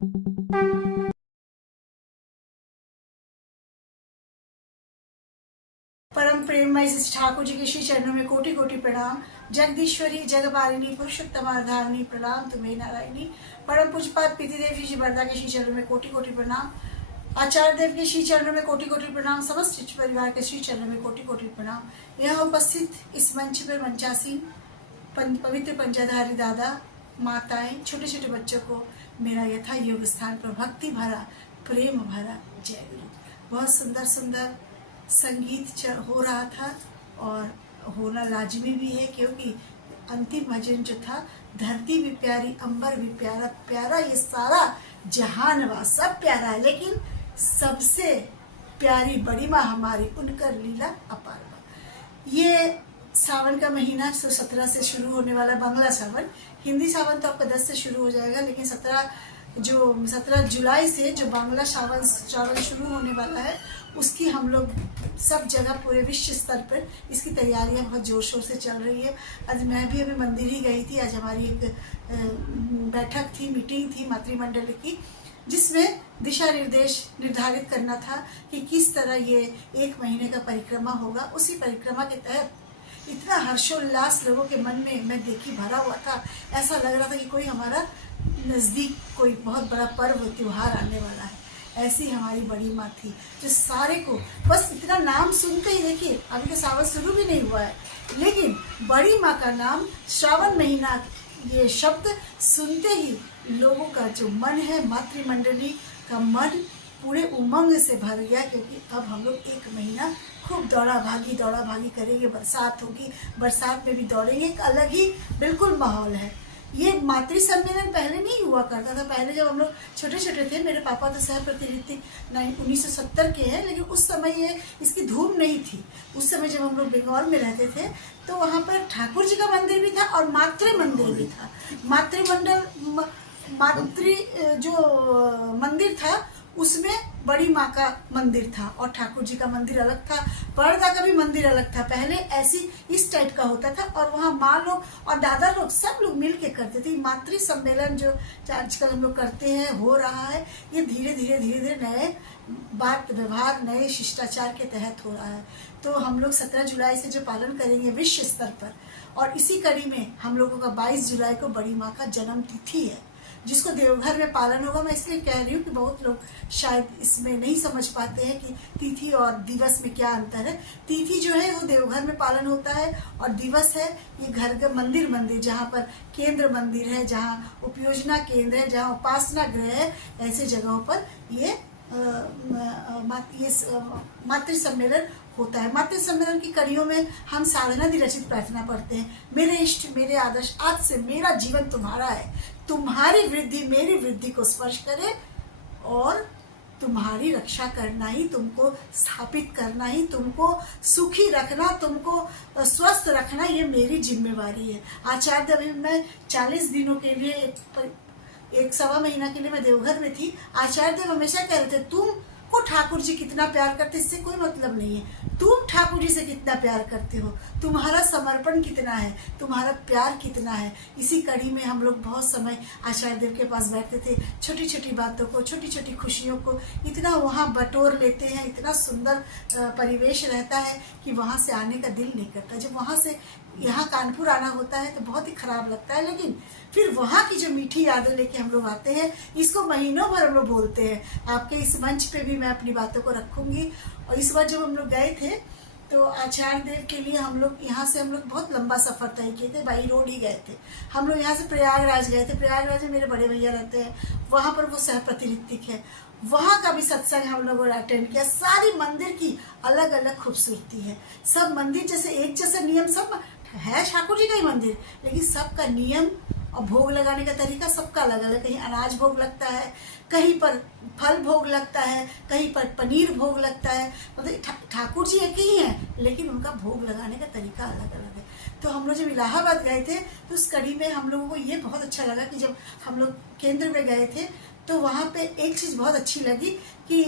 परम प्रेममय श्री ठाकुर जी के श्री चरणों में कोटि कोटि प्रणाम। जगदीश्वरी जगपालिनी पुरुषोत्तम धारिणी प्रणाम तुम्हें नारायणी। परम पूजपात पीतिदेव जी बरदा के श्री चरणों में कोटि कोटि प्रणाम। आचार्य देव के श्री चरणों में कोटि कोटि प्रणाम। समस्त परिवार के श्री चरणों में कोटि कोटि प्रणाम। यहाँ उपस्थित इस मंच पर मंचासीन पवित्र पंचाधारी दादा, माताएं, छोटे छोटे बच्चों को मेरा यथा योग स्थान पर भक्ति भरा प्रेम भरा जय गुरु। बहुत सुंदर सुंदर संगीत हो रहा था और होना लाजमी भी है, क्योंकि अंतिम भजन जो था, धरती भी प्यारी अंबर भी प्यारा, प्यारा ये सारा जहान वा सब प्यारा है, लेकिन सबसे प्यारी बड़ी माँ हमारी, उनकर लीला अपार। ये सावन का महीना 17 से शुरू होने वाला बांग्ला सावन, हिंदी सावन तो आपका 10 से शुरू हो जाएगा, लेकिन 17 जुलाई से जो बांग्ला सावन शुरू होने वाला है, उसकी हम लोग सब जगह पूरे विश्व स्तर पर इसकी तैयारियां बहुत जोर शोर से चल रही है। आज मैं भी अभी मंदिर ही गई थी। आज हमारी एक बैठक थी, मीटिंग थी मातृमंडल की, जिसमें दिशा निर्देश निर्धारित करना था कि किस तरह ये 1 महीने का परिक्रमा होगा। उसी परिक्रमा के तहत इतना हर्षोल्लास लोगों के मन में मैं देखी भरा हुआ था। ऐसा लग रहा था कि कोई हमारा नज़दीक कोई बहुत बड़ा पर्व त्योहार आने वाला है। ऐसी हमारी बड़ी माँ थी जो सारे को बस इतना नाम सुनते ही, देखिए अभी तो सावन शुरू भी नहीं हुआ है, लेकिन बड़ी माँ का नाम, श्रावण महीना, ये शब्द सुनते ही लोगों का जो मन है, मातृमंडली का मन पूरे उमंग से भर गया। क्योंकि अब हम लोग 1 महीना खूब दौड़ा भागी करेंगे। बरसात होगी, बरसात में भी दौड़ेंगे। एक अलग ही बिल्कुल माहौल है। ये मातृ सम्मेलन पहले नहीं हुआ करता था। पहले जब हम लोग छोटे छोटे थे, मेरे पापा तो सह प्रतिनिधि 1970 के हैं, लेकिन उस समय ये इसकी धूम नहीं थी। उस समय जब हम लोग बंगाल में रहते थे, तो वहाँ पर ठाकुर जी का मंदिर भी था और मातृ मंदिर भी था। मातृ जो मंदिर था, उसमें बड़ी माँ का मंदिर था और ठाकुर जी का मंदिर अलग था। बड़दा का भी मंदिर अलग था। पहले ऐसी इस टाइप का होता था और वहाँ माँ लोग और दादा लोग सब लोग मिल के करते थे। मातृ सम्मेलन जो आजकल हम लोग करते हैं, हो रहा है, ये धीरे धीरे नए बात व्यवहार, नए शिष्टाचार के तहत हो रहा है। तो हम लोग 17 जुलाई से जो पालन करेंगे विश्व स्तर पर, और इसी कड़ी में हम लोगों का 22 जुलाई को बड़ी माँ का जन्म तिथि है, जिसको देवघर में पालन होगा। मैं इसलिए कह रही हूँ कि बहुत लोग शायद इसमें नहीं समझ पाते हैं कि तिथि और दिवस में क्या अंतर है। तिथि जो है वो देवघर में पालन होता है, और दिवस है ये घर का मंदिर जहाँ पर केंद्र मंदिर है, जहाँ उपयोजना केंद्र है, जहाँ उपासना गृह है, ऐसे जगहों पर ये मातृ सम्मेलन होता है। मातृ सम्मेलन की कड़ियों में हम साधना रचित प्रार्थना पढ़ते हैं। मेरे इष्ट, मेरे आदर्श, आज से मेरा जीवन तुम्हारा है, तुम्हारी वृद्धि मेरी वृद्धि को स्पर्श करे, और तुम्हारी रक्षा करना ही, तुमको स्थापित करना ही, तुमको सुखी रखना, तुमको स्वस्थ रखना, ये मेरी जिम्मेवारी है। आचार्य अभी मैं 40 दिनों के लिए, एक 1.25 महीना के लिए मैं देवघर में थी। आचार्य देव हमेशा कह रहे थे, तुम को ठाकुर जी कितना प्यार करते, इससे कोई मतलब नहीं है, तुम ठाकुर जी से कितना प्यार करते हो, तुम्हारा समर्पण कितना है, तुम्हारा प्यार कितना है। इसी कड़ी में हम लोग बहुत समय आचार्य देव के पास बैठते थे। छोटी छोटी बातों को, छोटी छोटी खुशियों को इतना वहाँ बटोर लेते हैं। इतना सुंदर परिवेश रहता है कि वहाँ से आने का दिल नहीं करता। जब वहाँ से यहाँ कानपुर आना होता है तो बहुत ही खराब लगता है, लेकिन फिर वहाँ की जो मीठी यादें लेके हम लोग आते हैं, इसको महीनों भर हम लोग बोलते हैं। आपके इस मंच पे भी मैं अपनी बातों को रखूंगी। और इस बार जब हम लोग गए थे, तो आचार्य देव के लिए हम लोग यहाँ से बहुत लंबा सफ़र तय किए थे, बाई रोड ही गए थे। हम लोग यहाँ से प्रयागराज गए थे। प्रयागराज में मेरे बड़े भैया रहते हैं, वहाँ पर वो सह प्रतिनिधिक है, वहाँ का भी सत्संग हम लोगों ने अटेंड किया। सारी मंदिर की अलग अलग खूबसूरती है। सब मंदिर जैसे एक जैसा नियम, सब है ठाकुर जी का ही मंदिर, लेकिन सबका नियम और भोग लगाने का तरीका सबका अलग अलग। कहीं अनाज भोग लगता है, कहीं पर फल भोग लगता है, कहीं पर पनीर भोग लगता है। मतलब ठाकुर जी एक ही हैं, लेकिन उनका भोग लगाने का तरीका अलग अलग है। तो हम लोग जब इलाहाबाद गए थे, तो उस कड़ी में हम लोगों को ये बहुत अच्छा लगा कि जब हम लोग केंद्र में गए थे, तो वहाँ पे एक चीज़ बहुत अच्छी लगी कि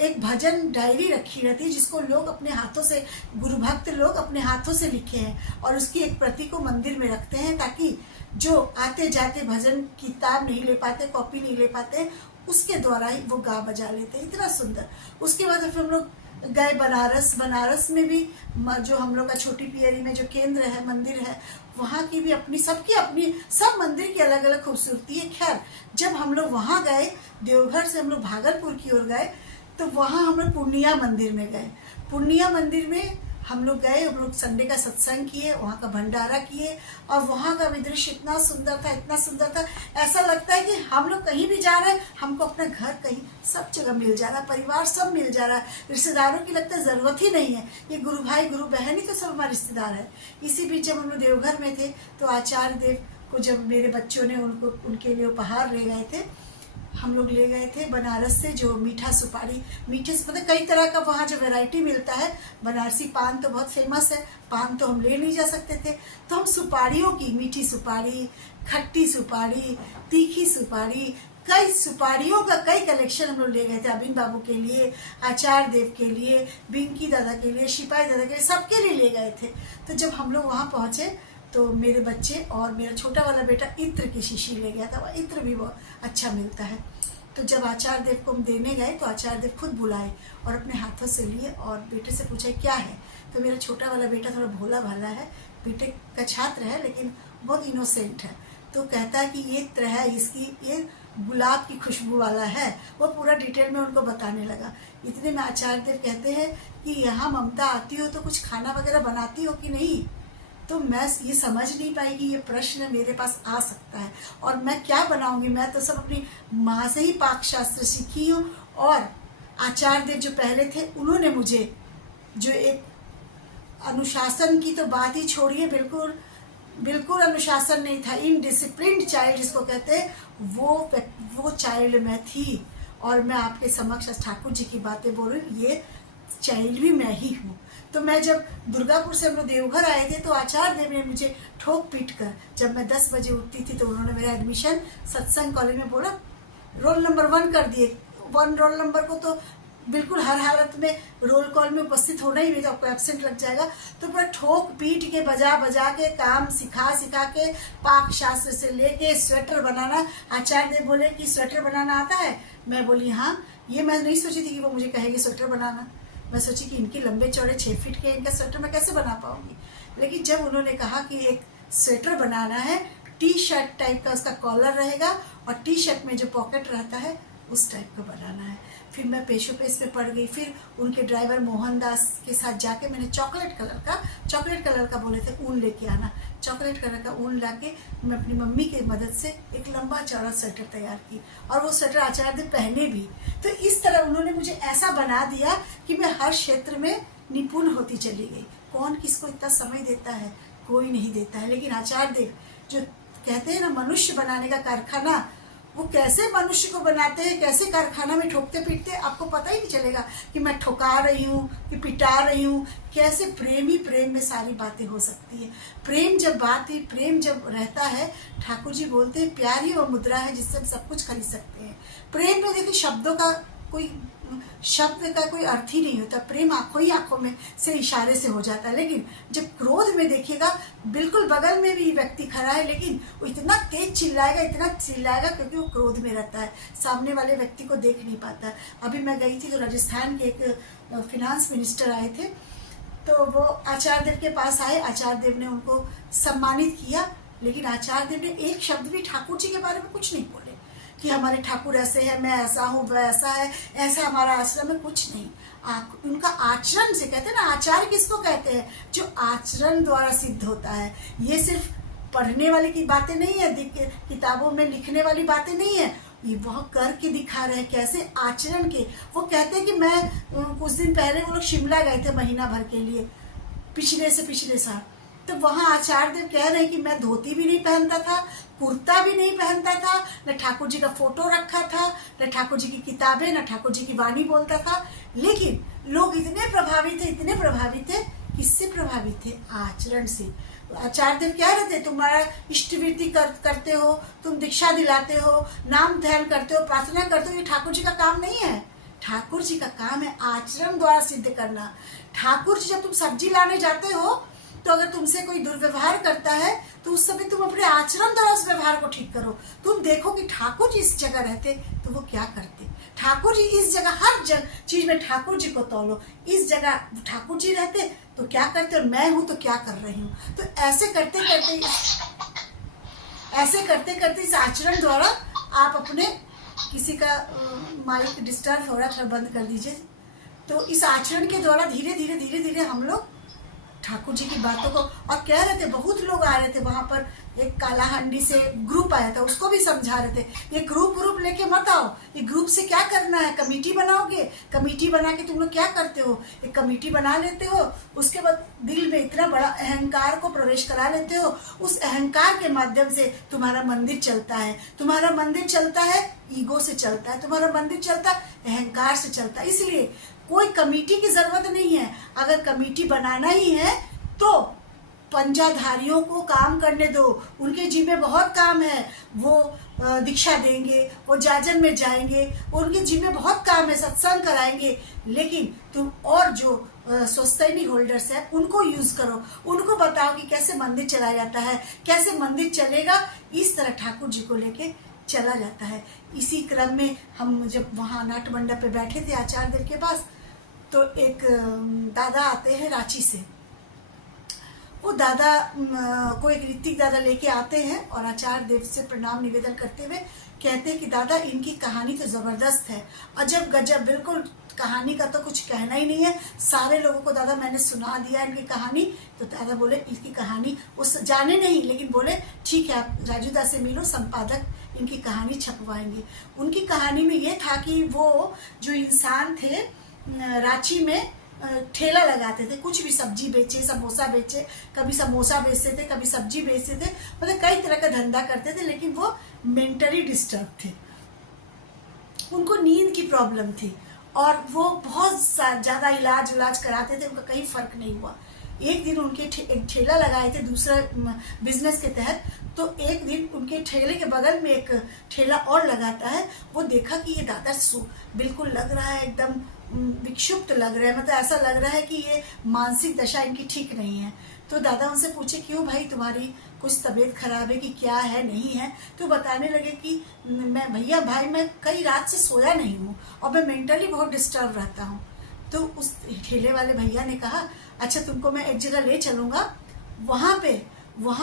एक भजन डायरी रखी रहती है, जिसको लोग अपने हाथों से, गुरु भक्त लोग अपने हाथों से लिखे हैं, और उसकी एक प्रति को मंदिर में रखते हैं, ताकि जो आते जाते भजन किताब नहीं ले पाते, कॉपी नहीं ले पाते, उसके द्वारा ही वो गा बजा लेते, इतना सुंदर। उसके बाद फिर हम लोग गए बनारस। बनारस में भी जो हम लोग का छोटी पियरी में जो केंद्र है, मंदिर है, वहाँ की भी अपनी, सबकी अपनी, सब मंदिर की अलग अलग खूबसूरती है। खैर, जब हम लोग वहाँ गए, देवघर से हम लोग भागलपुर की ओर गए, तो वहाँ हम लोग पूर्णिया मंदिर में गए। पूर्णिया मंदिर में हम लोग गए, हम लोग संडे का सत्संग किए, वहाँ का भंडारा किए, और वहाँ का भी दृश्य इतना सुंदर था, इतना सुंदर था। ऐसा लगता है कि हम लोग कहीं भी जा रहे हैं, हमको अपना घर कहीं सब जगह मिल जा रहा है, परिवार सब मिल जा रहा है, रिश्तेदारों की लगता है ज़रूरत ही नहीं है। ये गुरु भाई गुरु बहन ही तो सब हमारे रिश्तेदार है। इसी बीच जब हम लोग देवघर में थे, तो आचार्य देव को जब मेरे बच्चों ने उनके लिए उपहार ले गए थे, हम लोग ले गए थे बनारस से जो मीठा सुपारी, मीठे मतलब कई तरह का वहाँ जो वैरायटी मिलता है। बनारसी पान तो बहुत फेमस है, पान तो हम ले नहीं जा सकते थे, तो हम सुपारियों की, मीठी सुपारी, खट्टी सुपारी, तीखी सुपारी, कई सुपारियों का कई कलेक्शन हम लोग ले गए थे। अभिन बाबू के लिए, आचार्य देव के लिए, बिंकी दादा के लिए, शिपाई दादा के लिए, सबके लिए ले गए थे। तो जब हम लोग वहाँ पहुँचे, तो मेरे बच्चे और मेरा छोटा वाला बेटा इत्र की शीशी ले गया था। वह इत्र भी बहुत अच्छा मिलता है। तो जब आचार्य देव को हम देने गए, तो आचार्य देव खुद बुलाए और अपने हाथों से लिए और बेटे से पूछा क्या है। तो मेरा छोटा वाला बेटा थोड़ा भोला भाला है, बीटेक का छात्र है, लेकिन बहुत इनोसेंट है। तो कहता है कि ये इत्र है, इसकी ये गुलाब की खुशबू वाला है। वो पूरा डिटेल में उनको बताने लगा। इतने में आचार्य देव कहते हैं कि यहाँ ममता आती हो तो कुछ खाना वगैरह बनाती हो कि नहीं। तो मैं ये समझ नहीं पाई कि ये प्रश्न मेरे पास आ सकता है, और मैं क्या बनाऊंगी। मैं तो सब अपनी माँ से ही पाक शास्त्र सीखी हूँ, और आचार्य देव जो पहले थे, उन्होंने मुझे जो एक अनुशासन की तो बात ही छोड़िए, बिल्कुल बिल्कुल अनुशासन नहीं था, इनडिसिप्लिन्ड चाइल्ड जिसको कहते हैं, वो चाइल्ड मैं थी। और मैं आपके समक्ष ठाकुर जी की बातें बोल रही हूँ, ये चाइल्ड भी मैं ही हूँ। तो मैं जब दुर्गापुर से हम लोग देवघर आए थे, तो आचार्य देव ने मुझे ठोक पीट कर, जब मैं 10 बजे उठती थी, तो उन्होंने मेरा एडमिशन सत्संग कॉलेज में बोला, रोल नंबर 1 कर दिए। 1 रोल नंबर को तो बिल्कुल हर हालत में रोल कॉल में उपस्थित होना ही नहीं, तो आपको एब्सेंट लग जाएगा। तो पूरा ठोक पीट के, बजा बजा के, काम सिखा के, पाक शास्त्र से लेके स्वेटर बनाना। आचार्य देव बोले कि स्वेटर बनाना आता है। मैं बोली हाँ। ये मैं नहीं सोची थी कि वो मुझे कहेगी स्वेटर बनाना। मैं सोची कि इनकी लंबे चौड़े 6 फीट के इनका स्वेटर मैं कैसे बना पाऊंगी। लेकिन जब उन्होंने कहा कि एक स्वेटर बनाना है, टी शर्ट टाइप का उसका कॉलर रहेगा, और टी शर्ट में जो पॉकेट रहता है उस टाइप का बनाना है, फिर मैं पेशो पेश पे पड़ गई। फिर उनके ड्राइवर मोहन दास के साथ जाके मैंने चॉकलेट कलर का बोले थे ऊन लेके आना। चॉकलेट कलर का ऊन लाके मैं अपनी मम्मी की मदद से एक लंबा चौड़ा स्वेटर तैयार की, और वो स्वेटर आचार्य देव पहने भी। तो इस तरह उन्होंने मुझे ऐसा बना दिया कि मैं हर क्षेत्र में निपुण होती चली गई। कौन किसको इतना समय देता है, कोई नहीं देता है। लेकिन आचार्य देव जो कहते हैं ना मनुष्य बनाने का कारखाना, वो कैसे मनुष्य को बनाते हैं, कैसे कारखाना में ठोकते पीटते, आपको पता ही नहीं चलेगा कि मैं ठोका रही हूँ कि पिटा रही हूँ। कैसे प्रेम ही प्रेम में सारी बातें हो सकती है। प्रेम जब बात ही प्रेम जब रहता है, ठाकुर जी बोलते हैं प्यार ही वो मुद्रा है जिससे हम सब कुछ खरीद सकते हैं। प्रेम में देखिए शब्द का कोई अर्थ ही नहीं होता। प्रेम आंखों ही आंखों में से इशारे से हो जाता है। लेकिन जब क्रोध में देखिएगा, बिल्कुल बगल में भी व्यक्ति खड़ा है, लेकिन वो इतना तेज चिल्लाएगा क्योंकि वो क्रोध में रहता है, सामने वाले व्यक्ति को देख नहीं पाता। अभी मैं गई थी तो राजस्थान के एक फिनांस मिनिस्टर आए थे, तो वो आचार्य देव के पास आए। आचार्य देव ने उनको सम्मानित किया, लेकिन आचार्य देव ने एक शब्द भी ठाकुर जी के बारे में कुछ नहीं बोले कि हमारे ठाकुर ऐसे है, मैं ऐसा हूँ, वह ऐसा है, ऐसा हमारा आश्रम है, कुछ नहीं। उनका आचरण से, कहते हैं ना आचार्य किसको कहते हैं, जो आचरण द्वारा सिद्ध होता है। ये सिर्फ पढ़ने वाली की बातें नहीं है, किताबों में लिखने वाली बातें नहीं है, ये वह करके दिखा रहे हैं, कैसे आचरण के। वो कहते हैं कि मैं कुछ दिन पहले वो लोग शिमला गए थे महीना भर के लिए, पिछले साल। तो वहाँ आचार्य देव कह रहे हैं कि मैं धोती भी नहीं पहनता था, कुर्ता भी नहीं पहनता था, न ठाकुर जी का फोटो रखा था, न ठाकुर जी की किताबें, न ठाकुर जी की वाणी बोलता था। लेकिन लोग इतने प्रभावित थे, किससे प्रभावित थे, आचरण से। आचार्य देव कह रहे थे तुम्हारा इष्टवृत्ति करते हो, तुम दीक्षा दिलाते हो, नाम ध्यान करते हो, प्रार्थना करते हो, ये ठाकुर जी का काम नहीं है। ठाकुर जी का काम है आचरण द्वारा सिद्ध करना। ठाकुर जी जब तुम सब्जी लाने जाते हो तो अगर तुमसे कोई दुर्व्यवहार करता है तो उस समय तुम अपने आचरण द्वारा उस व्यवहार को ठीक करो। तुम देखो कि ठाकुर जी इस जगह रहते तो वो क्या करते। ठाकुर जी इस जगह, हर चीज में ठाकुर जी को तोलो। इस जगह ठाकुर जी रहते तो क्या करते, और मैं हूं तो क्या कर रही हूँ। तो ऐसे करते इस आचरण द्वारा आप अपने, किसी का माइक डिस्टर्ब हो रहा है, थोड़ा बंद कर दीजिए। तो इस आचरण के द्वारा धीरे धीरे हम लोग ठाकुर जी की बातों को, और कह रहे थे, बहुत लोग आ रहे थे वहां पर, एक कालाहंडी से ग्रुप आया था, उसको भी समझा रहे थे, ये ग्रुप लेके मत आओ, ये ग्रुप से क्या करना है, कमेटी बनाओगे, कमेटी बना के तुम लोग क्या करते हो, एक कमेटी बना लेते हो, उसके बाद दिल में इतना बड़ा अहंकार को प्रवेश करा लेते हो, उस अहंकार के माध्यम से तुम्हारा मंदिर चलता है। तुम्हारा मंदिर चलता है ईगो से चलता है, तुम्हारा मंदिर चलता है अहंकार से चलता है। इसलिए कोई कमेटी की जरूरत नहीं है। अगर कमेटी बनाना ही है तो पंजाधारियों को काम करने दो, उनके जी में बहुत काम है, वो दीक्षा देंगे, वो जाजन में जाएंगे, उनके जी में बहुत काम है, सत्संग कराएंगे। लेकिन तुम और जो सोसाइटी होल्डर्स है उनको यूज करो, उनको बताओ कि कैसे मंदिर चलाया जाता है, कैसे मंदिर चलेगा। इस तरह ठाकुर जी को लेके चला जाता है। इसी क्रम में हम जब वहाँ नाट मंडप पे बैठे थे आचार्य देव के पास, तो एक दादा आते हैं रांची से। वो दादा को एक ऋतिक दादा लेके आते हैं और आचार्य देव से प्रणाम निवेदन करते हुए कहते हैं कि दादा इनकी कहानी तो जबरदस्त है, अजब गजब, बिल्कुल कहानी का तो कुछ कहना ही नहीं है। सारे लोगों को दादा मैंने सुना दिया इनकी कहानी। तो दादा बोले इसकी कहानी उस जाने नहीं, लेकिन बोले ठीक है आप राजू दा से मिलो, संपादक इनकी कहानी छपवाएंगे। उनकी कहानी में ये था कि वो जो इंसान थे रांची में ठेला लगाते थे, कुछ भी सब्जी बेचे, समोसा बेचे, कभी समोसा बेचते थे, कभी सब्जी बेचते थे, मतलब कई तरह का धंधा करते थे। लेकिन वो मेंटली डिस्टर्ब थे, उनको नींद की प्रॉब्लम थी और वो बहुत ज़्यादा इलाज कराते थे, उनका कहीं फर्क नहीं हुआ। एक दिन उनके एक ठेला लगाए थे दूसरा बिजनेस के तहत, तो एक दिन उनके ठेले के बगल में एक ठेला और लगाता है। वो देखा कि ये दादा बिल्कुल लग रहा है एकदम विक्षुब्ध लग रहा है, मतलब ऐसा लग रहा है कि ये मानसिक दशा इनकी ठीक नहीं है। तो दादा उनसे पूछे क्यों भाई, तुम्हारी कुछ तबीयत खराब है कि क्या है, नहीं है? तो बताने लगे कि मैं भैया भाई मैं कई रात से सोया नहीं हूँ और मैं मेंटली बहुत डिस्टर्ब रहता हूँ। तो उस ठेले वाले भैया ने कहा अच्छा तुमको मैं एक जगह ले चलूँगा, वहाँ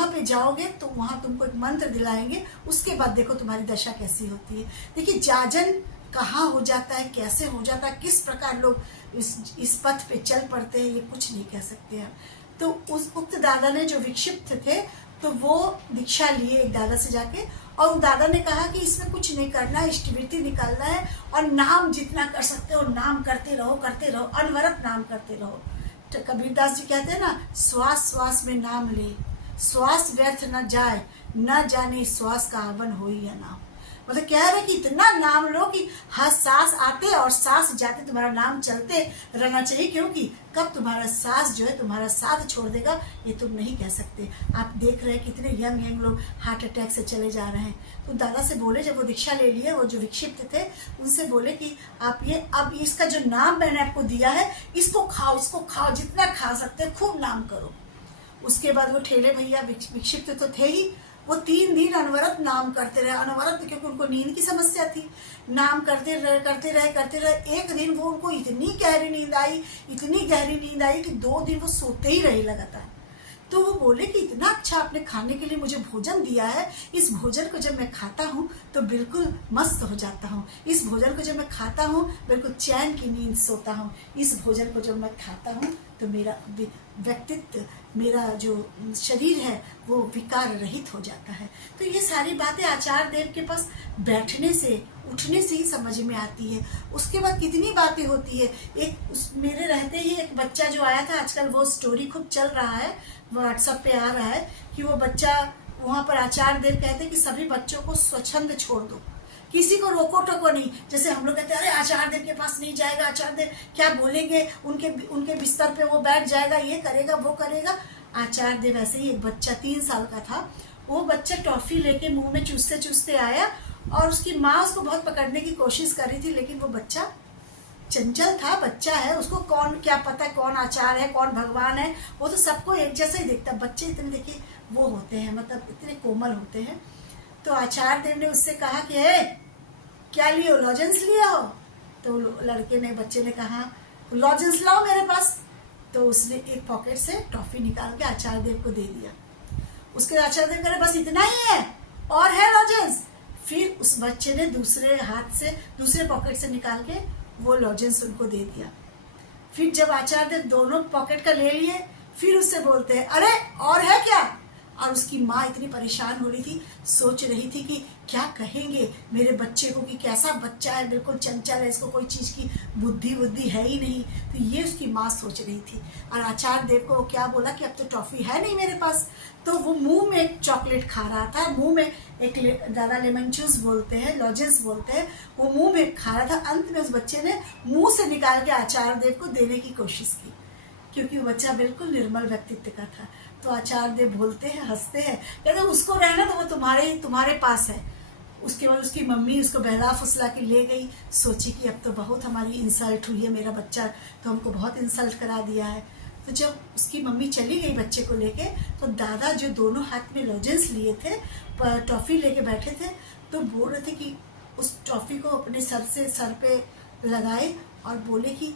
पे जाओगे तो वहाँ तुमको एक मंत्र दिलाएंगे, उसके बाद देखो तुम्हारी दशा कैसी होती है। देखिए जाजन कहाँ हो जाता है, कैसे हो जाता है, किस प्रकार लोग इस पथ पे चल पड़ते हैं, ये कुछ नहीं कह सकते हैं। तो उस उक्त दादा ने जो विक्षिप्त थे तो वो दीक्षा लिए एक दादा से जाके, और दादा ने कहा कि इसमें कुछ नहीं करना है, इष्टवृत्ति निकालना है और नाम जितना कर सकते हो नाम करते रहो, अनवरत नाम करते रहो। तो कबीरदास जी कहते हैं ना, श्वास श्वास में नाम ले, श्वास व्यर्थ न जाए, न जाने श्वास का आवन हो या ना। मतलब कह रहे कि इतना नाम लो कि हर सांस आते और सांस जाते तुम्हारा नाम चलते रहना चाहिए, क्योंकि कब तुम्हारा सांस जो है तुम्हारा साथ छोड़ देगा ये तुम नहीं कह सकते। आप देख रहे हैं कितने यंग लोग हार्ट अटैक से चले जा रहे हैं। तो दादा से बोले, जब वो दीक्षा ले लिए, वो जो विक्षिप्त थे उनसे बोले कि आप ये अब इसका जो नाम मैंने आपको दिया है इसको खाओ, जितना खा सकते खूब नाम करो। उसके बाद वो ठेले भैया विक्षिप्त तो थे ही, वो 3 दिन अनवरत नाम करते रहे, अनवरत, क्योंकि उनको नींद की समस्या थी। नाम करते रहे। एक दिन वो उनको इतनी गहरी नींद आई कि 2 दिन वो सोते ही रहे लगातार। तो वो बोले कि इतना अच्छा आपने खाने के लिए मुझे भोजन दिया है, इस भोजन को जब मैं खाता हूँ तो बिल्कुल मस्त हो जाता हूँ, इस भोजन को जब मैं खाता हूँ बिल्कुल चैन की नींद सोता हूँ, इस भोजन को जब मैं खाता हूँ तो मेरा व्यक्तित्व, मेरा जो शरीर है वो विकार रहित हो जाता है। तो ये सारी बातें आचार्य देव के पास बैठने से, उठने से ही समझ में आती है। उसके बाद कितनी बातें होती है। मेरे रहते ही एक बच्चा जो आया था, आजकल वो स्टोरी खूब चल रहा है, व्हाट्सएप पे आ रहा है कि वो बच्चा, वहाँ पर आचार्य देव कहते हैं कि सभी बच्चों को स्वच्छंद छोड़ दो, किसी को रोको टोको नहीं। जैसे हम लोग कहते हैं अरे आचार्य देव के पास नहीं जाएगा, आचार्य देव क्या बोलेंगे, उनके बिस्तर पे वो बैठ जाएगा, ये करेगा वो करेगा। आचार्य देव ऐसे ही, एक बच्चा 3 साल का था, वो बच्चा टॉफी लेके मुंह में चूसते चूसते आया और उसकी माँ उसको बहुत पकड़ने की कोशिश कर रही थी, लेकिन वो बच्चा चंचल था, बच्चा है, उसको कौन क्या पता कौन आचार्य है कौन भगवान है, वो तो सबको एक जैसा ही देखता। बच्चे इतने देखिए वो होते हैं, मतलब इतने कोमल होते हैं। तो आचार्य देव ने उससे कहा कि क्या लिए हो, लॉजेंस लिया हो? तो लड़के ने बच्चे ने कहा लॉजेंस लाओ मेरे पास। तो उसने एक पॉकेट से टॉफी निकाल के आचार्य देव को दे दिया। उसके आचार्य देव कह रहे बस इतना ही है और है लॉजेंस? फिर उस बच्चे ने दूसरे हाथ से दूसरे पॉकेट से निकाल के वो लॉजेंस उनको दे दिया। फिर जब आचार्य देव दोनों पॉकेट का ले लिए, फिर उससे बोलते हैं अरे और है क्या? और उसकी माँ इतनी परेशान हो रही थी, सोच रही थी कि क्या कहेंगे मेरे बच्चे को कि कैसा बच्चा है, बिल्कुल चंचल है, इसको कोई चीज़ की बुद्धि है ही नहीं। तो ये उसकी माँ सोच रही थी। और आचार्य देव को क्या बोला कि अब तो टॉफ़ी है नहीं मेरे पास। तो वो मुंह में एक चॉकलेट खा रहा था, मुंह में एक ज़्यादा लेमन जूस बोलते हैं, लॉजेंस बोलते हैं, वो मुंह में खा रहा था। अंत में उस बच्चे ने मुंह से निकाल के आचार्य देव को देने की कोशिश की, क्योंकि वो बच्चा बिल्कुल निर्मल व्यक्तित्व का था। तो आचार्य देव बोलते हैं, हंसते हैं, कहते उसको रहना तो वो तुम्हारे पास है। उसके बाद उसकी मम्मी उसको बहला फुसला के ले गई। सोची कि अब तो बहुत हमारी इंसल्ट हुई है, मेरा बच्चा तो हमको बहुत इंसल्ट करा दिया है। तो जब उसकी मम्मी चली गई बच्चे को लेके, तो दादा जो दोनों हाथ में लॉजेंस लिए थे, टॉफ़ी लेके बैठे थे, तो बोल रहे थे कि उस टॉफ़ी को अपने सर पे लगाए और बोले कि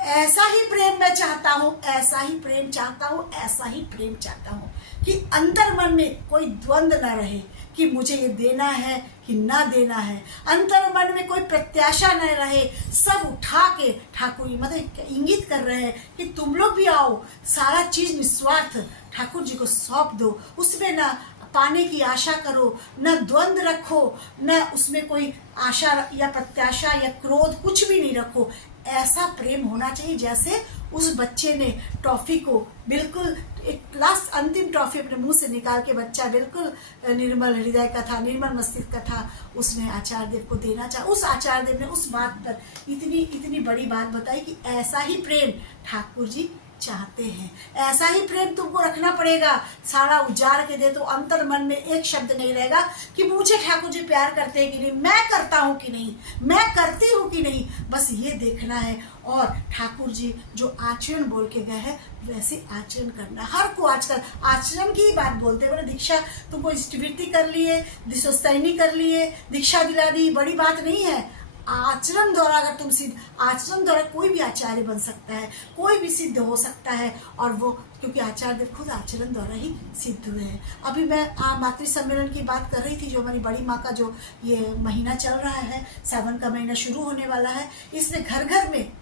ऐसा ही प्रेम मैं चाहता हूँ, ऐसा ही प्रेम चाहता हूँ, ऐसा ही प्रेम चाहता हूँ कि अंतर मन में कोई द्वंद्व न रहे कि मुझे ये देना है कि ना देना है। अंतर मन में कोई प्रत्याशा न रहे। सब उठा के ठाकुर जी मतलब इंगित कर रहे हैं कि तुम लोग भी आओ, सारा चीज़ निस्वार्थ ठाकुर जी को सौंप दो। उसमें ना पाने की आशा करो, न द्वंद्व रखो, न उसमें कोई आशा या प्रत्याशा या क्रोध कुछ भी नहीं रखो। ऐसा प्रेम होना चाहिए जैसे उस बच्चे ने टॉफ़ी को बिल्कुल एक लास्ट अंतिम टॉफ़ी अपने मुंह से निकाल के, बच्चा बिल्कुल निर्मल हृदय का था, निर्मल मस्तिष्क का था, उसने आचार्य देव को देना चाहा। उस आचार्य देव ने उस बात पर इतनी बड़ी बात बताई कि ऐसा ही प्रेम ठाकुर जी चाहते हैं, ऐसा ही प्रेम तुमको रखना पड़ेगा। सारा उजाड़ के दे तो अंतर मन में एक शब्द नहीं रहेगा कि मुझे ठाकुर जी प्यार करते हैं कि नहीं, मैं करता हूँ कि नहीं, मैं करती हूँ कि नहीं, बस ये देखना है। और ठाकुर जी जो आचरण बोल के गए हैं वैसे आचरण करना। हर को आजकल आचरण की ही बात बोलते हैं। बोले दीक्षा तुमको स्थिवृत्ति कर लिए, दिशोस्तैनी कर लिए, दीक्षा दिला दी, बड़ी बात नहीं है। आचरण द्वारा अगर तुम सिद्ध, आचरण द्वारा कोई भी आचार्य बन सकता है, कोई भी सिद्ध हो सकता है। और वो क्योंकि आचार्य देव खुद आचरण द्वारा ही सिद्ध हुए हैं। अभी मैं मातृ सम्मेलन की बात कर रही थी, जो हमारी बड़ी माँ का जो ये महीना चल रहा है, सावन का महीना शुरू होने वाला है, इसमें घर घर में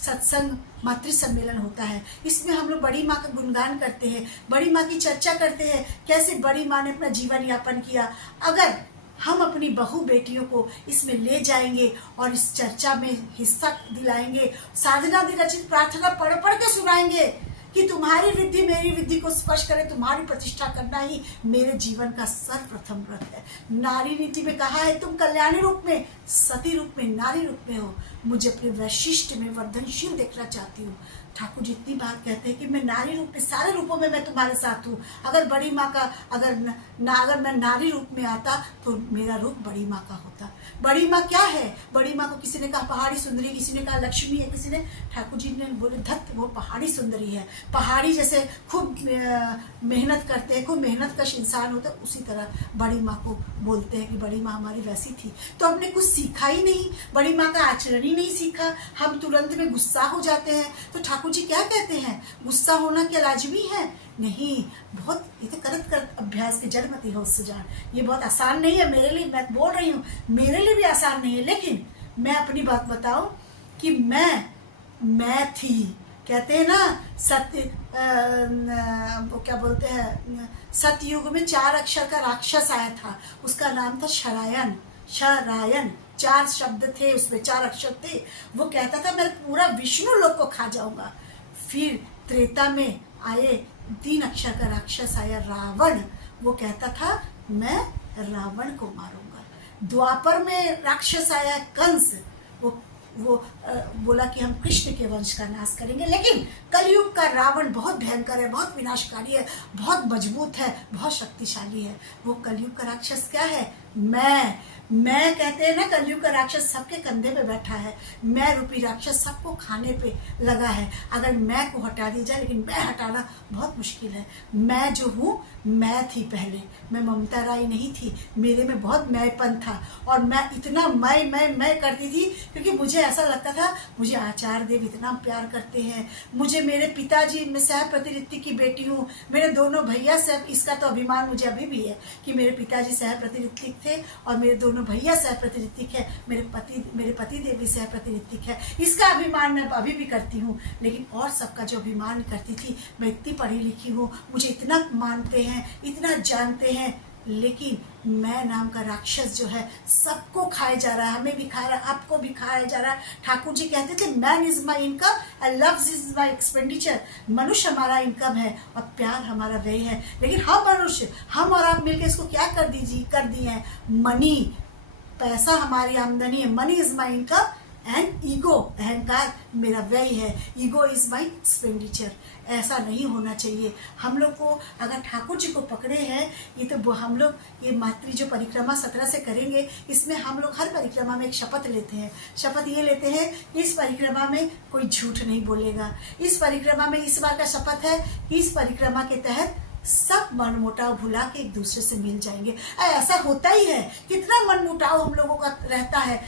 सत्संग मातृ सम्मेलन होता है। इसमें हम लोग बड़ी माँ का गुणगान करते हैं, बड़ी माँ की चर्चा करते हैं, कैसे बड़ी माँ ने अपना जीवन यापन किया। अगर हम अपनी बहू बेटियों को इसमें ले जाएंगे और इस चर्चा में हिस्सा दिलाएंगे, साधना विरचित प्रार्थना पढ़ पढ़ के सुनाएंगे कि तुम्हारी वृद्धि मेरी वृद्धि को स्पर्श करे, तुम्हारी प्रतिष्ठा करना ही मेरे जीवन का सर्वप्रथम व्रत है। नारी नीति में कहा है तुम कल्याणी रूप में, सती रूप में, नारी रूप में हो। मुझे अपने वैशिष्ट में वर्धनशील देखना चाहती हूँ। ठाकुर जी इतनी बात कहते हैं कि मैं नारी रूप में, सारे रूपों में मैं तुम्हारे साथ हूँ। अगर बड़ी माँ का अगर मैं नारी रूप में आता तो मेरा रूप बड़ी माँ का होता। बड़ी माँ क्या है? बड़ी माँ को किसी ने कहा पहाड़ी सुंदरी, किसी ने कहा लक्ष्मी है, किसी ने, ठाकुर जी ने बोले धत वो पहाड़ी सुंदरी है। पहाड़ी जैसे खूब मेहनत करते हैं, खूब मेहनत कश इंसान होता है, उसी तरह बड़ी माँ को बोलते हैं कि बड़ी माँ हमारी वैसी थी। तो हमने कुछ सीखा ही नहीं, बड़ी माँ का आचरण ही नहीं सीखा, हम तुरंत में गुस्सा हो जाते हैं। तो ठाकुर जी क्या कहते हैं, गुस्सा होना क्या लाजमी है? नहीं, बहुत ये तो करत अभ्यास के जड़मति हो सुजान। ये बहुत आसान नहीं है मेरे लिए, मैं बोल रही हूँ मेरे लिए भी आसान नहीं है। लेकिन मैं अपनी बात बताऊं कि मैं थी, कहते हैं ना सत्य, वो क्या बोलते हैं, सतयुग में 4 अक्षर का राक्षस आया था, उसका नाम था शरायन। 4 शब्द थे उसमें, 4 अक्षर थे। वो कहता था मैं पूरा विष्णु लोक को खा जाऊंगा। फिर त्रेता में आए 3 अक्षर का राक्षस आया रावण, वो कहता था मैं रावण को मारूंगा। द्वापर में राक्षस आया कंस, वो बोला कि हम कृष्ण के वंश का नाश करेंगे। लेकिन कलयुग का रावण बहुत भयंकर है, बहुत विनाशकारी है, बहुत मजबूत है, बहुत शक्तिशाली है। वो कलयुग का राक्षस क्या है? मैं कहते हैं ना, कलयुग का राक्षस सबके कंधे पे बैठा है। मैं रूपी राक्षस सबको खाने पे लगा है। अगर मैं को हटा दी जाए, लेकिन मैं हटाना बहुत मुश्किल है। मैं जो हूँ, मैं थी पहले, मैं ममता राय नहीं थी। मेरे में बहुत मैंपन था और मैं इतना मैं करती थी, क्योंकि मुझे ऐसा लगता था मुझे आचार्य देव इतना प्यार करते हैं। मुझे मेरे पिताजी, मैं सह प्रतिनिधि की बेटी हूँ, मेरे दोनों भैया से, इसका तो अभिमान मुझे अभी भी है कि मेरे पिताजी सह प्रतिनिधि थे और मेरे दोनों भैया सह प्रतिनिधिक है, मेरे पति देव भी सह प्रतिनिधिक है। इसका अभिमान मैं अभी भी करती हूँ। लेकिन और सबका जो अभिमान करती थी, मैं इतनी पढ़ी लिखी हूँ, मुझे इतना मानते हैं, इतना जानते हैं, लेकिन मैं नाम का राक्षस जो है सबको खाए जा रहा है। हमें भी खा रहा है, आपको भी खाया जा रहा है। ठाकुर जी कहते थे man is my income and love is my expenditure. मनुष्य हमारा इनकम है और प्यार हमारा व्यय है। लेकिन हम मनुष्य, हम और आप मिलकर इसको क्या कर दिए हैं, मनी, पैसा हमारी आमदनी है। Money is my income and ego, अहंकार मेरा व्यय है। Ego is my expenditure. ऐसा नहीं होना चाहिए। हम लोग को अगर ठाकुर जी को पकड़े हैं, ये तो हम लोग ये मातृ जो परिक्रमा 17 से करेंगे, इसमें हम लोग हर परिक्रमा में एक शपथ लेते हैं। शपथ ये लेते हैं कि इस परिक्रमा में कोई झूठ नहीं बोलेगा। इस परिक्रमा में इस बार का शपथ है कि इस परिक्रमा के तहत सब मनमुटाव भुला के एक दूसरे से मिल जाएंगे। ऐसा होता ही है, कितना मनमुटाव हम लोगों का रहता है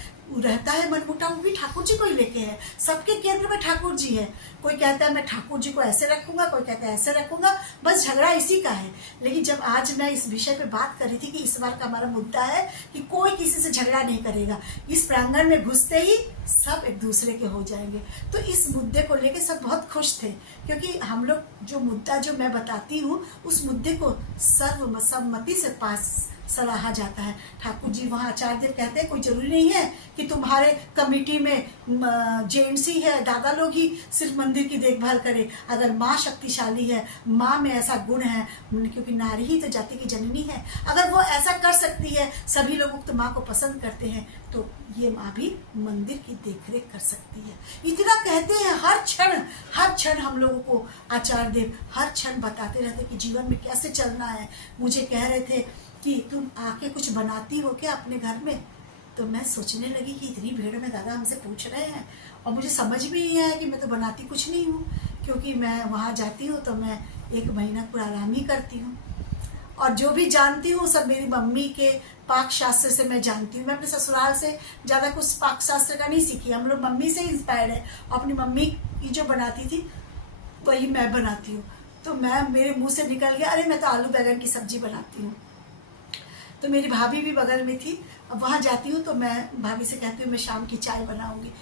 मनमुटाव भी ठाकुर जी को ही लेके है। सबके केंद्र में ठाकुर जी है। कोई कहता है मैं ठाकुर जी को ऐसे रखूंगा, कोई कहता है ऐसे रखूंगा, बस झगड़ा इसी का है। लेकिन जब आज मैं इस विषय पे बात कर रही थी कि इस बार का हमारा मुद्दा है कि कोई किसी से झगड़ा नहीं करेगा, इस प्रांगण में घुसते ही सब एक दूसरे के हो जाएंगे। तो इस मुद्दे को लेके सब बहुत खुश थे, क्योंकि हम लोग जो मुद्दा जो मैं बताती हूँ, उस मुद्दे को सर्वसम्मति से पास सराहा जाता है। ठाकुर जी वहाँ आचार्य देव कहते हैं कोई जरूरी नहीं है कि तुम्हारे कमेटी में जेंट्स ही है, दादा लोग ही सिर्फ मंदिर की देखभाल करें। अगर माँ शक्तिशाली है, माँ में ऐसा गुण है, क्योंकि नारी ही तो जाति की जननी है, अगर वो ऐसा कर सकती है, सभी लोग उक्त माँ को पसंद करते हैं, तो ये माँ भी मंदिर की देखरेख कर सकती है। इतना कहते हैं। हर क्षण हम लोगों को आचार्य देव हर क्षण बताते रहते कि जीवन में कैसे चलना है। मुझे कह रहे थे कि तुम आके कुछ बनाती हो क्या अपने घर में? तो मैं सोचने लगी कि इतनी भीड़ में दादा हमसे पूछ रहे हैं और मुझे समझ भी नहीं आया कि मैं तो बनाती कुछ नहीं हूँ, क्योंकि मैं वहाँ जाती हूँ तो मैं 1 महीना पूरा आराम ही करती हूँ और जो भी जानती हूँ सब मेरी मम्मी के पाक शास्त्र से मैं जानती हूँ। मैं अपने ससुराल से ज़्यादा कुछ पाक शास्त्र का नहीं सीखी। हम लोग मम्मी से इंस्पायर्ड है। अपनी मम्मी की जो बनाती थी वही मैं बनाती हूँ। तो मेरे मुँह से निकल गया, अरे मैं तो आलू बैगन की सब्जी बनाती हूँ। तो मेरी भाभी भी बगल में थी। अब वहाँ जाती हूँ तो मैं भाभी से कहती हूँ मैं शाम की चाय बनाऊँगी।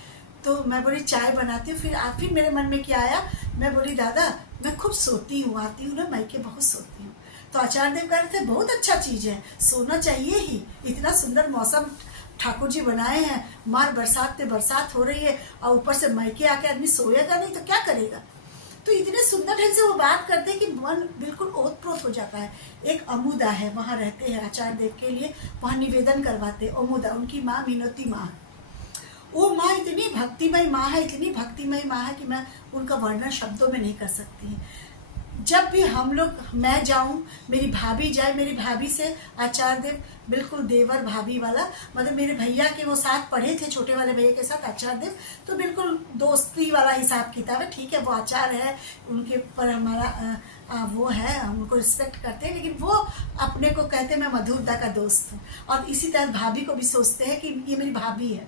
तो मैं बोली चाय बनाती हूँ। फिर मेरे मन में क्या आया, मैं बोली दादा मैं खूब सोती हूँ, आती हूँ ना मायके बहुत सोती हूँ। तो आचार्य देव कह रहे थे बहुत अच्छा चीज़ है, सोना चाहिए ही। इतना सुंदर मौसम ठाकुर जी बनाए हैं, मार बरसात पे बरसात हो रही है और ऊपर से मायके आके आदमी सोएगा नहीं तो क्या करेगा। तो इतने सुंदर ढंग से वो बात करते हैं कि मन बिल्कुल ओतप्रोत हो जाता है। एक अमुदा है, वहाँ रहते हैं आचार्य देव के लिए, वहाँ निवेदन करवाते हैं। अमुदा उनकी माँ मीनोती माँ, वो माँ इतनी भक्तिमय माँ है, इतनी भक्तिमय माँ है कि मैं उनका वर्णन शब्दों में नहीं कर सकती। जब भी हम लोग, मैं जाऊं, मेरी भाभी जाए, मेरी भाभी से आचार्य देव बिल्कुल देवर भाभी वाला, मतलब मेरे भैया के वो साथ पढ़े थे, छोटे वाले भैया के साथ आचार्य देव, तो बिल्कुल दोस्ती वाला हिसाब किताब है। ठीक है वो आचार्य है, उनके पर हमारा वो है, हम उनको रिस्पेक्ट करते हैं, लेकिन वो अपने को कहते हैं मैं मधुरदा का दोस्त हूँ। और इसी तरह भाभी को भी सोचते हैं कि ये मेरी भाभी है।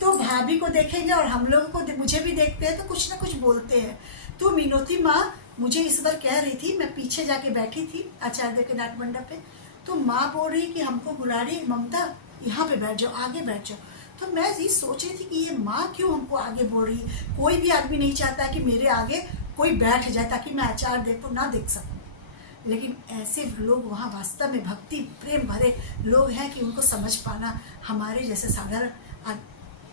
तो भाभी को देखेंगे और हम लोगों को, मुझे भी देखते हैं तो कुछ ना कुछ बोलते हैं। तो मीनोती माँ मुझे इस बार कह रही थी, मैं पीछे जाके बैठी थी आचार्य देव के नाट मंडप पे, तो माँ बोल रही कि हमको बुला रही, ममता यहाँ पे बैठ जाओ, आगे बैठ जाओ। तो मैं ये सोच रही थी कि ये माँ क्यों हमको आगे बोल रही है। कोई भी आदमी नहीं चाहता कि मेरे आगे कोई बैठ जाए ताकि मैं आचार्य देव को ना देख सकूँ। लेकिन ऐसे लोग वहाँ वास्तव में भक्ति प्रेम भरे लोग हैं कि उनको समझ पाना हमारे जैसे साधारण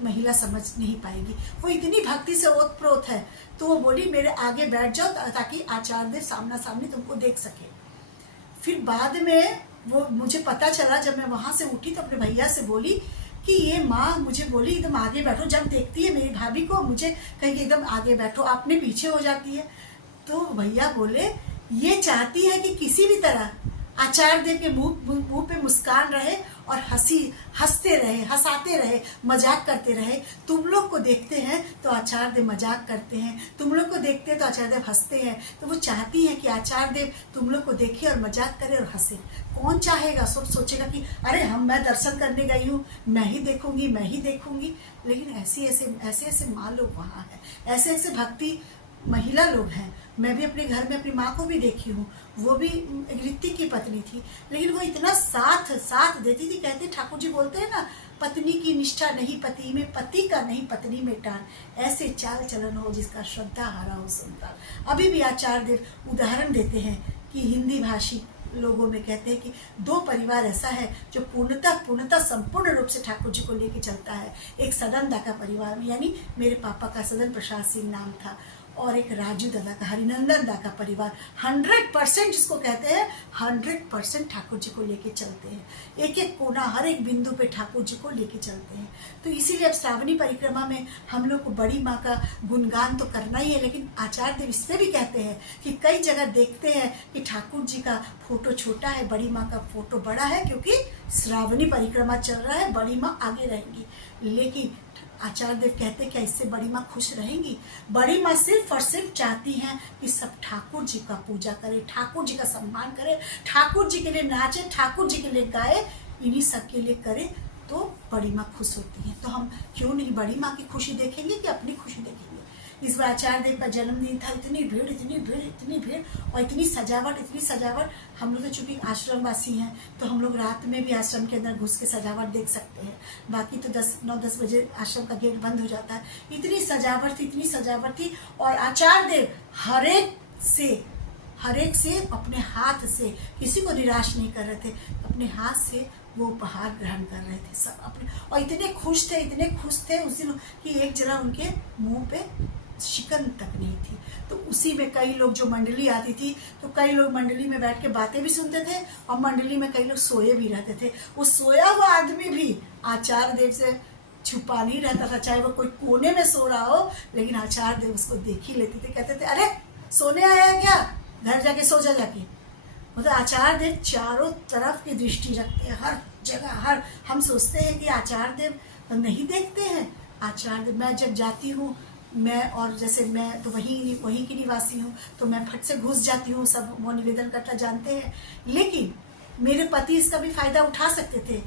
महिला समझ नहीं पाएगी। वो इतनी भक्ति से ओतप्रोत है। तो वो बोली मेरे आगे बैठ जाओ ताकि आचार्य देव सामना सामनी तुमको देख सके। फिर बाद में वो मुझे पता चला, जब मैं वहाँ से उठी तो अपने भैया से बोली कि ये माँ मुझे बोली एकदम आगे बैठो। जब देखती है मेरी भाभी को, मुझे कहीं एकदम आगे बैठो, अपने पीछे हो जाती है। तो भैया बोले ये चाहती है कि किसी भी तरह आचार्य देव के मुंह पे मुस्कान रहे और हंसते रहे, हंसाते रहे, मजाक करते रहे। तुम लोग को देखते हैं तो आचार्य देव मजाक करते हैं, तुम लोग को देखते हैं तो आचार्य देव हंसते हैं। तो वो चाहती हैं कि आचार्य देव तुम लोग को देखे और मजाक करे और हंसे। कौन चाहेगा? सब सोचेगा कि अरे मैं दर्शन करने गई हूँ, मैं ही देखूंगी, मैं ही देखूंगी। लेकिन ऐसे माँ लोग वहाँ हैं, ऐसे भक्ति महिला लोग हैं। मैं भी अपने घर में अपनी माँ को भी देखी हूँ, वो भी ऋतिक की पत्नी थी, लेकिन वो इतना साथ देती थी। कहते ठाकुर जी बोलते हैं ना, पत्नी की निष्ठा नहीं पति में, पति का नहीं पत्नी में टान, ऐसे चाल चलन हो जिसका श्रद्धा हारा हो संतान। अभी भी आचार्य देव उदाहरण देते हैं कि हिंदी भाषी लोगों में कहते हैं कि दो परिवार ऐसा है जो पूर्णतः संपूर्ण रूप से ठाकुर जी को लेके चलता है। एक सदन दा का परिवार में, यानी मेरे पापा का सदन प्रसाद सिंह नाम था, और एक राजू दादा का, हरिनंदन दा का परिवार 100% जिसको कहते हैं 100% ठाकुर जी को लेके चलते हैं। एक एक कोना, हर एक बिंदु पे ठाकुर जी को लेके चलते हैं। तो इसीलिए अब श्रावणी परिक्रमा में हम लोग को बड़ी माँ का गुणगान तो करना ही है, लेकिन आचार्य देव इससे भी कहते हैं कि कई जगह देखते हैं कि ठाकुर जी का फोटो छोटा है, बड़ी माँ का फोटो बड़ा है, क्योंकि श्रावणी परिक्रमा चल रहा है, बड़ी माँ आगे रहेंगी। लेकिन आचार्य देव कहते हैं क्या इससे बड़ी माँ खुश रहेंगी? बड़ी माँ सिर्फ और सिर्फ चाहती हैं कि सब ठाकुर जी का पूजा करें, ठाकुर जी का सम्मान करें, ठाकुर जी के लिए नाचे, ठाकुर जी के लिए गाए, इन्हीं सब के लिए करें, तो बड़ी माँ खुश होती हैं। तो हम क्यों नहीं बड़ी माँ की खुशी देखेंगे कि अपनी खुशी देखेंगे? इस बार आचार्य देव का जन्मदिन था, इतनी भीड़ और इतनी सजावट। हम लोग तो चूंकि आश्रमवासी हैं तो हम लोग रात में भी आश्रम के अंदर घुस के सजावट देख सकते हैं, बाकी तो 9-10 बजे आश्रम का गेट बंद हो जाता है। इतनी सजावट थी और आचार्य देव हर एक से अपने हाथ से किसी को निराश नहीं कर रहे थे, अपने हाथ से वो उपहार ग्रहण कर रहे थे सब अपने, और इतने खुश थे उस दिन कि एक जरा उनके मुंह पे शिकन तक नहीं थी। तो उसी में कई लोग, जो मंडली आती थी तो कई लोग मंडली में बैठ के बातें भी सुनते थे, और मंडली में कई लोग सोए भी रहते थे। वो सोया हुआ आदमी भी आचार्य देव से छुपा नहीं रहता था, चाहे वो कोई कोने में सो रहा हो, लेकिन आचार्य देव उसको देख ही लेते थे। कहते थे अरे सोने आया है क्या, घर जाके सो जा जाके। मतलब आचार्य देव चारों तरफ की दृष्टि रखते हैं, हर जगह। हम सोचते हैं कि आचार्य देव नहीं देखते हैं। आचार्य देव, मैं जब जाती हूँ, और जैसे मैं तो वहीं की निवासी हूँ, तो मैं फट से घुस जाती हूँ, सब वो निवेदन करता जानते हैं। लेकिन मेरे पति इसका भी फायदा उठा सकते थे,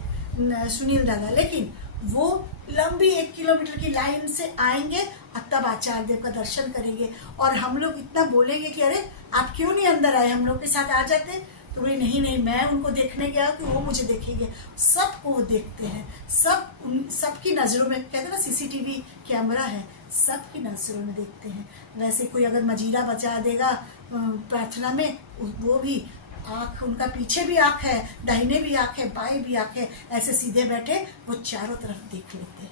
सुनील दादा, लेकिन वो लंबी 1 किलोमीटर की लाइन से आएंगे और तब आचार्य देव का दर्शन करेंगे, और हम लोग इतना बोलेंगे कि अरे आप क्यों नहीं अंदर आए, हम लोग के साथ आ जाते। तो बोले नहीं, मैं उनको देखने गया कि वो मुझे देखेंगे। सबको वो देखते हैं, सबकी नज़रों में, कहते हैं ना CCTV कैमरा है, सबकी नज़रों में देखते हैं। वैसे कोई अगर मजीरा बजा देगा प्रार्थना में, वो भी आँख, उनका पीछे भी आँख है, दाहिने भी आँख है, बाएं भी आँख है, ऐसे सीधे बैठे वो चारों तरफ देख लेते हैं।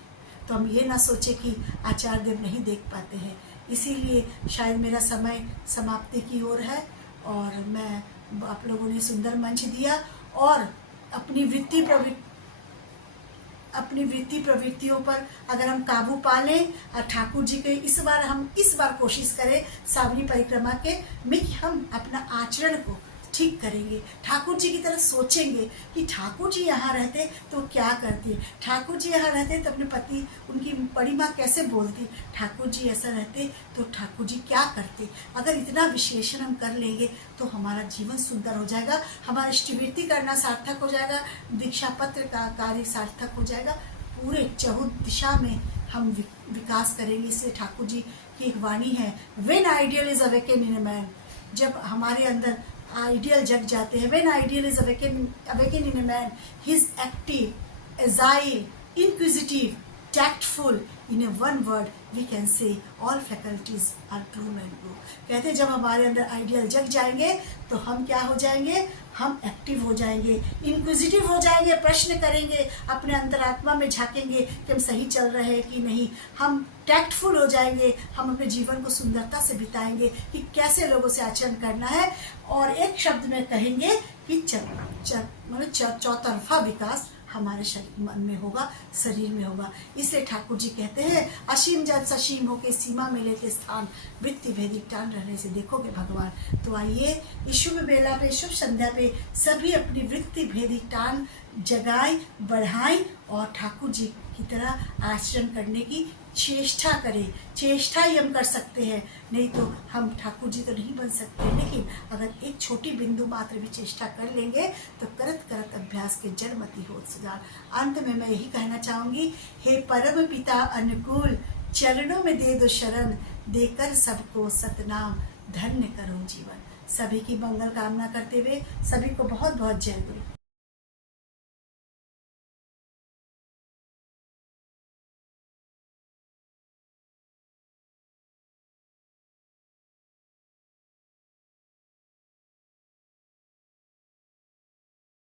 तो हम ये ना सोचे कि आचार्य देव नहीं देख पाते हैं। इसीलिए शायद मेरा समय समाप्ति की ओर है, और मैं, आप लोगों ने सुंदर मंच दिया, और अपनी वृत्ति प्रवृत्तियों पर अगर हम काबू पा लें, और ठाकुर जी के इस बार कोशिश करें श्रावणी परिक्रमा के में कि हम अपना आचरण को ठीक करेंगे, ठाकुर जी की तरह सोचेंगे कि ठाकुर जी यहाँ रहते तो क्या करती, ठाकुर जी यहाँ रहते तो अपने पति, उनकी बड़ी माँ कैसे बोलती, ठाकुर जी ऐसा रहते तो ठाकुर जी क्या करते। अगर इतना विश्लेषण हम कर लेंगे तो हमारा जीवन सुंदर हो जाएगा, हमारा इष्टवृत्ति करना सार्थक हो जाएगा, दीक्षा पत्र का कार्य सार्थक हो जाएगा, पूरे चहुत दिशा में हम विकास करेंगे। इससे ठाकुर जी की एक वाणी है, when ideal is awaken in a man, जब हमारे अंदर आइडियल जग जाते हैं, when ideal is awaken in a man, he is active, agile, inquisitive, tactful, in a one word we can say all faculties are bloom and grow। कहते हैं जब हमारे अंदर आइडियल जग जाएंगे तो हम क्या हो जाएंगे, हम एक्टिव हो जाएंगे, इंक्विजिटिव हो जाएंगे, प्रश्न करेंगे, अपने अंतरात्मा में झांकेंगे कि हम सही चल रहे हैं कि नहीं, हम टैक्टफुल हो जाएंगे, हम अपने जीवन को सुंदरता से बिताएंगे कि कैसे लोगों से आचरण करना है, और एक शब्द में कहेंगे कि मतलब चौतरफा विकास हमारे मन में होगा, शरीर में होगा। इसलिए ठाकुर जी कहते हैं असीम जब ससीम होके सीमा में लेते स्थान, वृत्ति भेदी टान रहने से देखोगे भगवान। तो आइए इस शुभ बेला पे, शुभ संध्या पे सभी अपनी वृत्ति भेदी टान जगाएं, बढ़ाएं और ठाकुर जी की तरह आचरण करने की चेष्टा करें। चेष्टा ही हम कर सकते हैं, नहीं तो हम ठाकुर जी तो नहीं बन सकते, लेकिन अगर एक छोटी बिंदु मात्र भी चेष्टा कर लेंगे तो करत करत अभ्यास के जड़मति हो सुधार। अंत में मैं यही कहना चाहूँगी, हे परम पिता अनुकूल, चरणों में दे दो शरण, देकर सबको सतनाम, धन्य करो जीवन। सभी की मंगल कामना करते हुए सभी को बहुत बहुत जय गुरु।